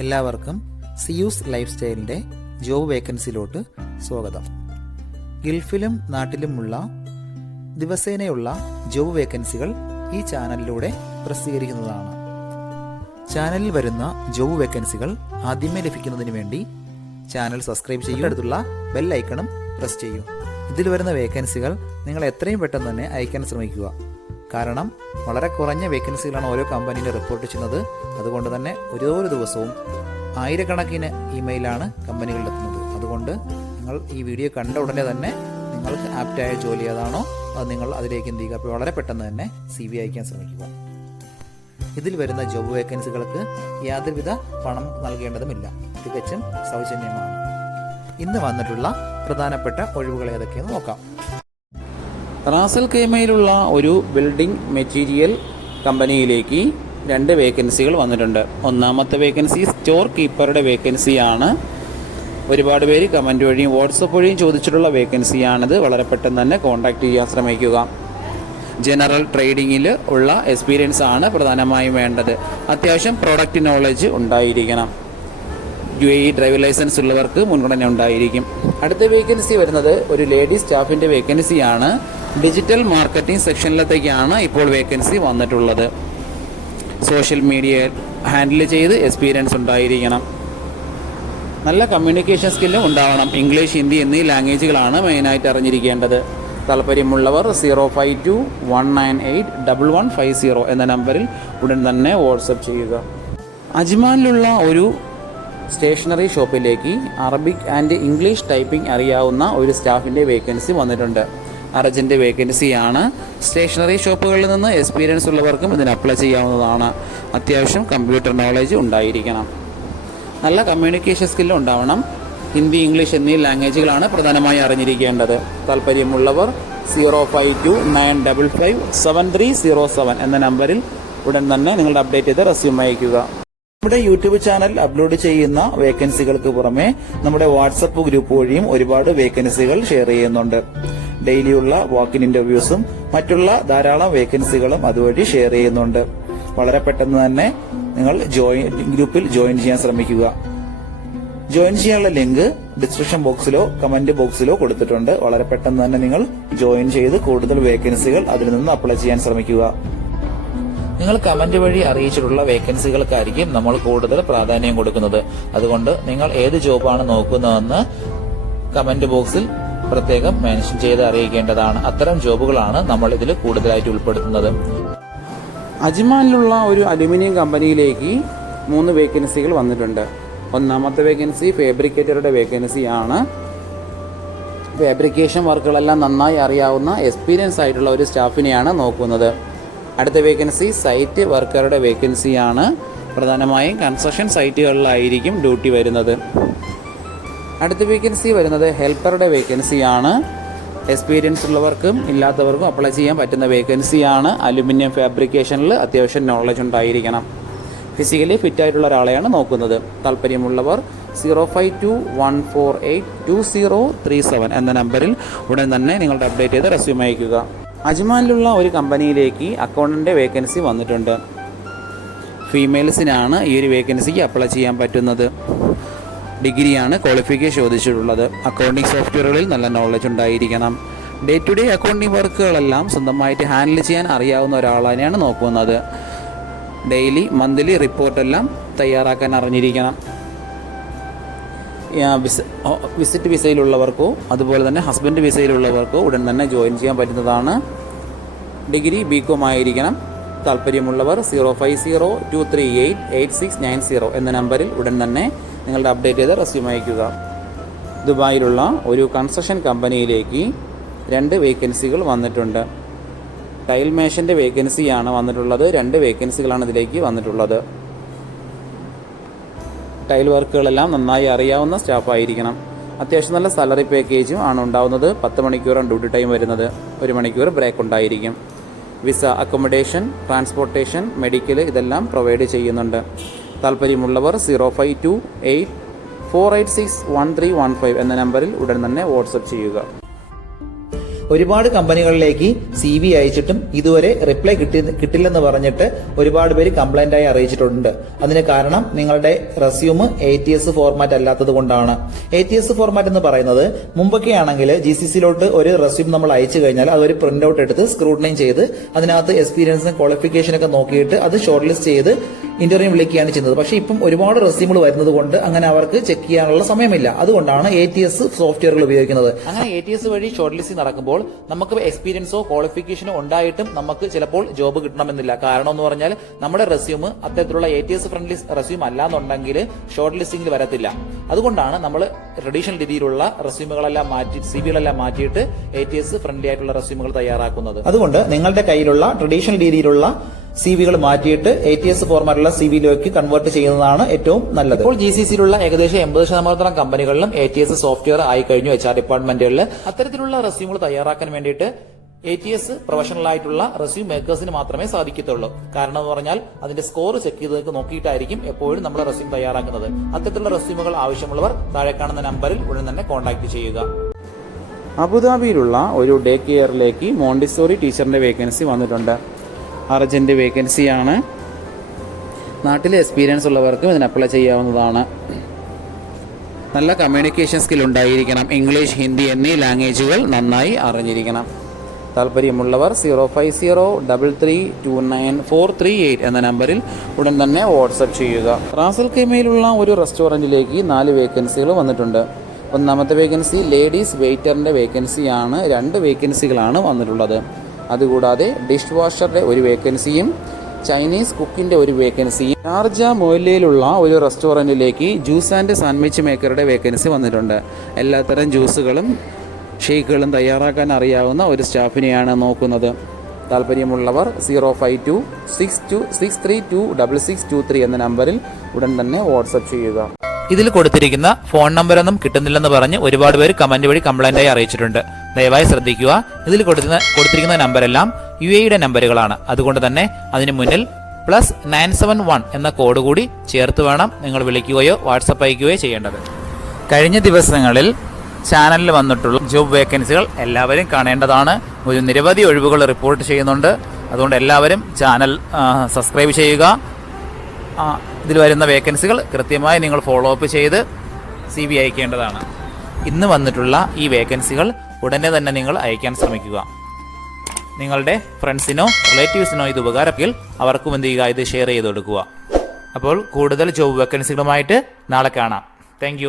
എല്ലാവർക്കും Zeus life സ്റ്റൈലിൻ്റെ job വേക്കൻസിയിലോട്ട് സ്വാഗതം. ഗൾഫിലും നാട്ടിലുമുള്ള ദിവസേനയുള്ള job വേക്കൻസികൾ ഈ ചാനലിലൂടെ പ്രസിദ്ധീകരിക്കുന്നതാണ്. ചാനലിൽ വരുന്ന ജോബ് വേക്കൻസികൾ ആദ്യമേ ലഭിക്കുന്നതിന് വേണ്ടി ചാനൽ സബ്സ്ക്രൈബ് ചെയ്യുക, അടുത്തുള്ള ബെൽ ഐക്കണും പ്രസ് ചെയ്യൂ. ഇതിൽ വരുന്ന വേക്കൻസികൾ നിങ്ങൾ എത്രയും പെട്ടെന്ന് തന്നെ അയക്കാൻ ശ്രമിക്കുക. കാരണം വളരെ കുറഞ്ഞ വേക്കൻസികളാണ് ഓരോ കമ്പനിയിൽ റിപ്പോർട്ട് ചെയ്യുന്നത്. അതുകൊണ്ട് തന്നെ ഓരോ ദിവസവും ആയിരക്കണക്കിന് ഇമെയിലാണ് കമ്പനികളിലെത്തുന്നത്. അതുകൊണ്ട് നിങ്ങൾ ഈ വീഡിയോ കണ്ട ഉടനെ തന്നെ നിങ്ങൾക്ക് ആപ്റ്റായ ജോലി ഏതാണോ അത് നിങ്ങൾ അതിലേക്ക് എന്ത് ചെയ്യുക, അപ്പോൾ വളരെ പെട്ടെന്ന് തന്നെ CV അയക്കാൻ ശ്രമിക്കുക. ഇതിൽ വരുന്ന ജോബ് വേക്കൻസികൾക്ക് യാതൊരുവിധ പണം നൽകേണ്ടതുമില്ല, തികച്ചും സൗജന്യമാണ്. ഇന്ന് വന്നിട്ടുള്ള പ്രധാനപ്പെട്ട ഒഴിവുകൾ ഏതൊക്കെയെന്ന് നോക്കാം. റാസൽ ഖൈമയിലുള്ള ഒരു ബിൽഡിംഗ് മെറ്റീരിയൽ കമ്പനിയിലേക്ക് 2 വേക്കൻസികൾ വന്നിട്ടുണ്ട്. ഒന്നാമത്തെ വേക്കൻസി സ്റ്റോർ കീപ്പറുടെ വേക്കൻസിയാണ്. ഒരുപാട് പേര് കമൻറ്റ് വഴിയും വാട്സപ്പ് വഴിയും ചോദിച്ചിട്ടുള്ള വേക്കൻസിയാണിത്. വളരെ പെട്ടെന്ന് തന്നെ കോൺടാക്റ്റ് ചെയ്യാൻ ശ്രമിക്കുക. ജനറൽ ട്രേഡിങ്ങിൽ ഉള്ള എക്സ്പീരിയൻസ് ആണ് പ്രധാനമായും വേണ്ടത്. അത്യാവശ്യം പ്രൊഡക്റ്റ് നോളജ് ഉണ്ടായിരിക്കണം. UAE ഡ്രൈവിംഗ് ലൈസൻസ് ഉള്ളവർക്ക് മുൻഗണന ഉണ്ടായിരിക്കും. അടുത്ത വേക്കൻസി വരുന്നത് ഒരു ലേഡി സ്റ്റാഫിൻ്റെ വേക്കൻസിയാണ്. ഡിജിറ്റൽ മാർക്കറ്റിംഗ് സെക്ഷനിലത്തേക്കാണ് ഇപ്പോൾ വേക്കൻസി വന്നിട്ടുള്ളത്. സോഷ്യൽ മീഡിയ ഹാൻഡിൽ ചെയ്ത് എക്സ്പീരിയൻസ് ഉണ്ടായിരിക്കണം. നല്ല കമ്മ്യൂണിക്കേഷൻ സ്കില്ലും ഉണ്ടാവണം. ഇംഗ്ലീഷ്, ഹിന്ദി എന്നീ ലാംഗ്വേജുകളാണ് മെയിനായിട്ട് അറിഞ്ഞിരിക്കേണ്ടത്. താല്പര്യമുള്ളവർ 052-198-1150 എന്ന നമ്പറിൽ ഉടൻ തന്നെ വാട്സപ്പ് ചെയ്യുക. അജ്മാനിലുള്ള ഒരു സ്റ്റേഷനറി ഷോപ്പിലേക്ക് അറബിക് ആൻഡ് ഇംഗ്ലീഷ് ടൈപ്പിംഗ് അറിയാവുന്ന ഒരു സ്റ്റാഫിൻ്റെ വേക്കൻസി വന്നിട്ടുണ്ട്. അർജൻറ്റ് വേക്കൻസിയാണ്. സ്റ്റേഷനറി ഷോപ്പുകളിൽ നിന്ന് എക്സ്പീരിയൻസ് ഉള്ളവർക്കും ഇതിന് അപ്ലൈ ചെയ്യാവുന്നതാണ്. അത്യാവശ്യം കമ്പ്യൂട്ടർ നോളജ് ഉണ്ടായിരിക്കണം. നല്ല കമ്മ്യൂണിക്കേഷൻ സ്കില്ലും ഉണ്ടാവണം. ഹിന്ദി, ഇംഗ്ലീഷ് എന്നീ ലാംഗ്വേജുകളാണ് പ്രധാനമായി അറിഞ്ഞിരിക്കേണ്ടത്. താല്പര്യമുള്ളവർ 052-955-7307 എന്ന നമ്പറിൽ ഉടൻ തന്നെ നിങ്ങളുടെ അപ്ഡേറ്റ് ചെയ്ത് റെസ്യൂം അയയ്ക്കുക. നമ്മുടെ യൂട്യൂബ് ചാനൽ അപ്ലോഡ് ചെയ്യുന്ന വേക്കൻസികൾക്ക് പുറമെ നമ്മുടെ വാട്സപ്പ് ഗ്രൂപ്പ് വഴിയും ഒരുപാട് വേക്കൻസികൾ ഷെയർ ചെയ്യുന്നുണ്ട്. ഡെയിലിയുള്ള വാക്കിൻ ഇന്റർവ്യൂസും മറ്റുള്ള ധാരാളം വേക്കൻസികളും അതുവഴി ഷെയർ ചെയ്യുന്നുണ്ട്. വളരെ പെട്ടെന്ന് തന്നെ നിങ്ങൾ ഗ്രൂപ്പിൽ ജോയിൻ ചെയ്യാൻ ശ്രമിക്കുക. ജോയിൻ ചെയ്യാനുള്ള ലിങ്ക് ഡിസ്ക്രിപ്ഷൻ ബോക്സിലോ കമന്റ് ബോക്സിലോ കൊടുത്തിട്ടുണ്ട്. വളരെ പെട്ടെന്ന് തന്നെ നിങ്ങൾ ജോയിൻ ചെയ്ത് കൂടുതൽ വേക്കൻസികൾ അതിൽ നിന്ന് അപ്ലൈ ചെയ്യാൻ ശ്രമിക്കുക. നിങ്ങൾ കമന്റ് വഴി അറിയിച്ചിട്ടുള്ള വേക്കൻസികൾക്കായിരിക്കും നമ്മൾ കൂടുതൽ പ്രാധാന്യം കൊടുക്കുന്നത്. അതുകൊണ്ട് നിങ്ങൾ ഏത് ജോബാണ് നോക്കുന്നതെന്ന് കമന്റ് ബോക്സിൽ പ്രത്യേകം മെൻഷൻ ചെയ്ത് അറിയിക്കേണ്ടതാണ്. അത്തരം ജോബുകളാണ് നമ്മൾ ഇതിൽ കൂടുതലായിട്ട് ഉൾപ്പെടുത്തുന്നത്. അജ്മാനിലുള്ള ഒരു അലുമിനിയം കമ്പനിയിലേക്ക് 3 വേക്കൻസികൾ വന്നിട്ടുണ്ട്. ഒന്നാമത്തെ വേക്കൻസി ഫാബ്രിക്കേറ്ററുടെ വേക്കൻസിയാണ്. ഫാബ്രിക്കേഷൻ വർക്കുകളെല്ലാം നന്നായി അറിയാവുന്ന എക്സ്പീരിയൻസ് ആയിട്ടുള്ള ഒരു സ്റ്റാഫിനെയാണ് നോക്കുന്നത്. അടുത്ത വേക്കൻസി സൈറ്റ് വർക്കറുടെ വേക്കൻസിയാണ്. പ്രധാനമായും കൺസ്ട്രക്ഷൻ സൈറ്റുകളിലായിരിക്കും ഡ്യൂട്ടി വരുന്നത്. അടുത്ത വേക്കൻസി വരുന്നത് ഹെൽപ്പറുടെ വേക്കൻസിയാണ്. എക്സ്പീരിയൻസ് ഉള്ളവർക്കും ഇല്ലാത്തവർക്കും അപ്ലൈ ചെയ്യാൻ പറ്റുന്ന വേക്കൻസിയാണ്. അലുമിനിയം ഫാബ്രിക്കേഷനിൽ അത്യാവശ്യം നോളജ് ഉണ്ടായിരിക്കണം. ഫിസിക്കലി ഫിറ്റായിട്ടുള്ള ഒരാളെയാണ് നോക്കുന്നത്. താല്പര്യമുള്ളവർ 052-148-2037 എന്ന നമ്പറിൽ ഉടൻ തന്നെ നിങ്ങളുടെ അപ്ഡേറ്റ് ചെയ്ത് റെസ്യൂം അയയ്ക്കുക. അജ്മാനിലുള്ള ഒരു കമ്പനിയിലേക്ക് അക്കൗണ്ടൻ്റ് വേക്കൻസി വന്നിട്ടുണ്ട്. ഫീമെയിൽസിനാണ് ഈ ഒരു വേക്കൻസിക്ക് അപ്ലൈ ചെയ്യാൻ പറ്റുന്നത്. ഡിഗ്രിയാണ് ക്വാളിഫിക്കേഷൻ ചോദിച്ചിട്ടുള്ളത്. അക്കൗണ്ടിംഗ് സോഫ്റ്റ്വെയറുകളിൽ നല്ല നോളജ് ഉണ്ടായിരിക്കണം. ഡേ ടു ഡേ അക്കൗണ്ടിംഗ് വർക്കുകളെല്ലാം സ്വന്തമായിട്ട് ഹാൻഡിൽ ചെയ്യാൻ അറിയാവുന്ന ഒരാളെയാണ് നോക്കുന്നത്. ഡെയിലി മന്ത്ലി റിപ്പോർട്ടെല്ലാം തയ്യാറാക്കാൻ അറിഞ്ഞിരിക്കണം. വിസിറ്റ് വിസയിലുള്ളവർക്കോ അതുപോലെ തന്നെ ഹസ്ബൻഡ് വിസയിലുള്ളവർക്കോ ഉടൻ തന്നെ ജോയിൻ ചെയ്യാൻ പറ്റുന്നതാണ്. ഡിഗ്രി BCom ആയിരിക്കണം. താല്പര്യമുള്ളവർ 050-238-8690 എന്ന നമ്പറിൽ ഉടൻ തന്നെ നിങ്ങളുടെ അപ്ഡേറ്റ് ചെയ്ത് റെസ്യൂം അയയ്ക്കുക. ദുബായിലുള്ള ഒരു കൺസ്ട്രക്ഷൻ കമ്പനിയിലേക്ക് 2 വേക്കൻസികൾ വന്നിട്ടുണ്ട്. ടൈൽ മേഷൻ്റെ വേക്കൻസിയാണ് വന്നിട്ടുള്ളത്. 2 വേക്കൻസികളാണ് ഇതിലേക്ക് വന്നിട്ടുള്ളത്. ടൈൽ വർക്കുകളെല്ലാം നന്നായി അറിയാവുന്ന സ്റ്റാഫായിരിക്കണം. അത്യാവശ്യം നല്ല സാലറി പാക്കേജും ആണ് ഉണ്ടാവുന്നത്. 10 മണിക്കൂറാണ് ഡ്യൂട്ടി ടൈം വരുന്നത്. 1 മണിക്കൂർ ബ്രേക്ക് ഉണ്ടായിരിക്കും. വിസ, അക്കോമഡേഷൻ, ട്രാൻസ്പോർട്ടേഷൻ, മെഡിക്കൽ ഇതെല്ലാം പ്രൊവൈഡ് ചെയ്യുന്നുണ്ട്. താല്പര്യമുള്ളവർ 052-486-1315 എന്ന നമ്പറിൽ ഉടൻ തന്നെ വാട്സപ്പ് ചെയ്യുക. ഒരുപാട് കമ്പനികളിലേക്ക് CV അയച്ചിട്ടും ഇതുവരെ റിപ്ലൈ കിട്ടില്ലെന്ന് പറഞ്ഞിട്ട് ഒരുപാട് പേര് കംപ്ലൈന്റ് ആയി അറിയിച്ചിട്ടുണ്ട്. അതിന് കാരണം നിങ്ങളുടെ റെസ്യൂം ATS ഫോർമാറ്റ് അല്ലാത്തത് കൊണ്ടാണ്. ATS ഫോർമാറ്റ് എന്ന് പറയുന്നത് മുമ്പൊക്കെ ആണെങ്കിൽ GCCയിലോട്ട് ഒരു റെസ്യൂം നമ്മൾ അയച്ചു കഴിഞ്ഞാൽ അതൊരു പ്രിന്റ് ഔട്ട് എടുത്ത് സ്ക്രൂട്ടനൈസ് ചെയ്ത് അതിനകത്ത് എക്സ്പീരിയൻസും ക്വാളിഫിക്കേഷൻ ഒക്കെ നോക്കിയിട്ട് അത് ഷോർട്ട് ലിസ്റ്റ് ചെയ്ത് ഇന്റർവ്യൂ വിളിക്കുകയാണ് ചെയ്യുന്നത്. പക്ഷേ ഇപ്പം ഒരുപാട് റെസ്യൂമുകൾ വരുന്നത് കൊണ്ട് അങ്ങനെ അവർക്ക് ചെക്ക് ചെയ്യാനുള്ള സമയമില്ല. അതുകൊണ്ടാണ് ATS സോഫ്റ്റ്വെയറുകൾ ഉപയോഗിക്കുന്നത്. അങ്ങനെ ATS വഴി ഷോർട്ട് ലിസ്റ്റിംഗ് നടക്കുമ്പോൾ നമുക്ക് എക്സ്പീരിയൻസോ ക്വാളിഫിക്കേഷനോ ഉണ്ടായിട്ടും നമുക്ക് ചിലപ്പോൾ ജോബ് കിട്ടണമെന്നില്ല. കാരണം എന്ന് പറഞ്ഞാൽ നമ്മുടെ റെസ്യൂം അത്തരത്തിലുള്ള ATS ഫ്രണ്ട്ലി റെസ്യൂം അല്ലാന്നുണ്ടെങ്കിൽ ഷോർട്ട് ലിസ്റ്റിംഗിൽ വരത്തില്ല. അതുകൊണ്ടാണ് നമ്മൾ ട്രഡീഷണൽ രീതിയിലുള്ള റെസ്യൂമുകളെല്ലാം മാറ്റി CVകളെല്ലാം മാറ്റിയിട്ട് ATS ഫ്രണ്ട്ലി ആയിട്ടുള്ള റെസ്യൂമുകൾ തയ്യാറാക്കുന്നത്. അതുകൊണ്ട് നിങ്ങളുടെ കയ്യിലുള്ള ട്രഡീഷണൽ രീതിയിലുള്ള CVകൾ മാറ്റിയിട്ട് ATS ഫോർമാറ്റുള്ള CVയിലേക്ക് കൺവേർട്ട് ചെയ്യുന്നതാണ് ഏറ്റവും നല്ലത്. ഇപ്പോൾ GCCയിലുള്ള ഏകദേശം 80% കമ്പനികളിലും ATS സോഫ്റ്റ്വെയർ ആയി കഴിഞ്ഞു. HR ഡിപ്പാർട്ട്മെന്റുകളിൽ അത്തരത്തിലുള്ള റെസ്യൂമുകൾ തയ്യാറാക്കാൻ വേണ്ടിയിട്ട് ATS പ്രൊഫഷണൽ ആയിട്ടുള്ള റെസ്യൂം മേക്കേഴ്സിന് മാത്രമേ സാധിക്കത്തുള്ളൂ. കാരണം എന്ന് പറഞ്ഞാൽ അതിന്റെ സ്കോർ ചെക്ക് ചെയ്ത് നോക്കിയിട്ടായിരിക്കും എപ്പോഴും നമ്മൾ റെസ്യൂം തയ്യാറാക്കുന്നത്. അത്തരത്തിലുള്ള റെസ്യൂമുകൾ ആവശ്യമുള്ളവർ താഴെ കാണുന്ന നമ്പറിൽ ഉടൻ തന്നെ കോൺടാക്ട് ചെയ്യുക. അബുദാബിയിലുള്ള ഒരു ഡേ കെയറിലേക്ക് മോണ്ടിസോറി ടീച്ചറിന്റെ വേക്കൻസി വന്നിട്ടുണ്ട്. അർജന്റ് വേക്കൻസിയാണ്. നാട്ടിലെ എക്സ്പീരിയൻസ് ഉള്ളവർക്കും ഇതിന് അപ്ലൈ ചെയ്യാവുന്നതാണ്. നല്ല കമ്മ്യൂണിക്കേഷൻ സ്കിൽ ഉണ്ടായിരിക്കണം. ഇംഗ്ലീഷ്, ഹിന്ദി എന്നീ ലാംഗ്വേജുകൾ നന്നായി അറിഞ്ഞിരിക്കണം. താല്പര്യമുള്ളവർ 05033294438 എന്ന നമ്പറിൽ ഉടൻ തന്നെ വാട്സപ്പ് ചെയ്യുക. റാസൽ ഖൈമയിലുള്ള ഒരു റെസ്റ്റോറൻറ്റിലേക്ക് 4 വേക്കൻസികൾ വന്നിട്ടുണ്ട്. ഒന്നാമത്തെ വേക്കൻസി ലേഡീസ് വെയിറ്ററിൻ്റെ വേക്കൻസിയാണ്. 2 വേക്കൻസികളാണ് വന്നിട്ടുള്ളത്. അതുകൂടാതെ ഡിഷ് വാഷറുടെ ഒരു വേക്കൻസിയും ചൈനീസ് കുക്കിൻ്റെ ഒരു വേക്കൻസിയും. ഷാർജ മൊയിലയിലുള്ള ഒരു റെസ്റ്റോറൻറ്റിലേക്ക് ജ്യൂസ് ആൻഡ് സാൻഡ്വിച്ച് മേക്കറുടെ വേക്കൻസി വന്നിട്ടുണ്ട്. എല്ലാത്തരം ജ്യൂസുകളും ഷേക്കുകളും തയ്യാറാക്കാൻ അറിയാവുന്ന ഒരു സ്റ്റാഫിനെയാണ് നോക്കുന്നത്. താല്പര്യമുള്ളവർ 05262632623 എന്ന നമ്പറിൽ ഉടൻ തന്നെ വാട്സപ്പ് ചെയ്യുക. ഇതിൽ കൊടുത്തിരിക്കുന്ന ഫോൺ നമ്പറൊന്നും കിട്ടുന്നില്ലെന്ന് പറഞ്ഞ് ഒരുപാട് പേര് കമന്റ് വഴി കംപ്ലൈന്റായി അറിയിച്ചിട്ടുണ്ട്. ദയവായി ശ്രദ്ധിക്കുക. ഇതിൽ കൊടുത്തിരിക്കുന്ന നമ്പരെല്ലാം UAEയുടെ നമ്പറുകളാണ്. അതുകൊണ്ട് തന്നെ അതിന് മുന്നിൽ +971 എന്ന കോഡ് കൂടി ചേർത്ത് വേണം നിങ്ങൾ വിളിക്കുകയോ വാട്സപ്പ് അയക്കുകയോ ചെയ്യേണ്ടത്. കഴിഞ്ഞ ദിവസങ്ങളിൽ ചാനലിൽ വന്നിട്ടുള്ള ജോബ് വേക്കൻസികൾ എല്ലാവരും കാണേണ്ടതാണ്. ഒരു നിരവധി ഒഴിവുകൾ റിപ്പോർട്ട് ചെയ്യുന്നുണ്ട്. അതുകൊണ്ട് എല്ലാവരും ചാനൽ സബ്സ്ക്രൈബ് ചെയ്യുക. ഇതിൽ വരുന്ന വേക്കൻസികൾ കൃത്യമായി നിങ്ങൾ ഫോളോ അപ്പ് ചെയ്ത് CV അയക്കേണ്ടതാണ്. ഇന്ന് വന്നിട്ടുള്ള ഈ വേക്കൻസികൾ ഉടനെ തന്നെ നിങ്ങൾ അയക്കാൻ ശ്രമിക്കുക. നിങ്ങളുടെ ഫ്രണ്ട്സിനോ റിലേറ്റീവ്സിനോ ഇത് ഉപകാരമെങ്കിൽ അവർക്കും എന്ത് ചെയ്യുക, ഇത് ഷെയർ ചെയ്ത് കൊടുക്കുക. അപ്പോൾ കൂടുതൽ ജോബ് വേക്കൻസികളുമായിട്ട് നാളെ കാണാം. താങ്ക്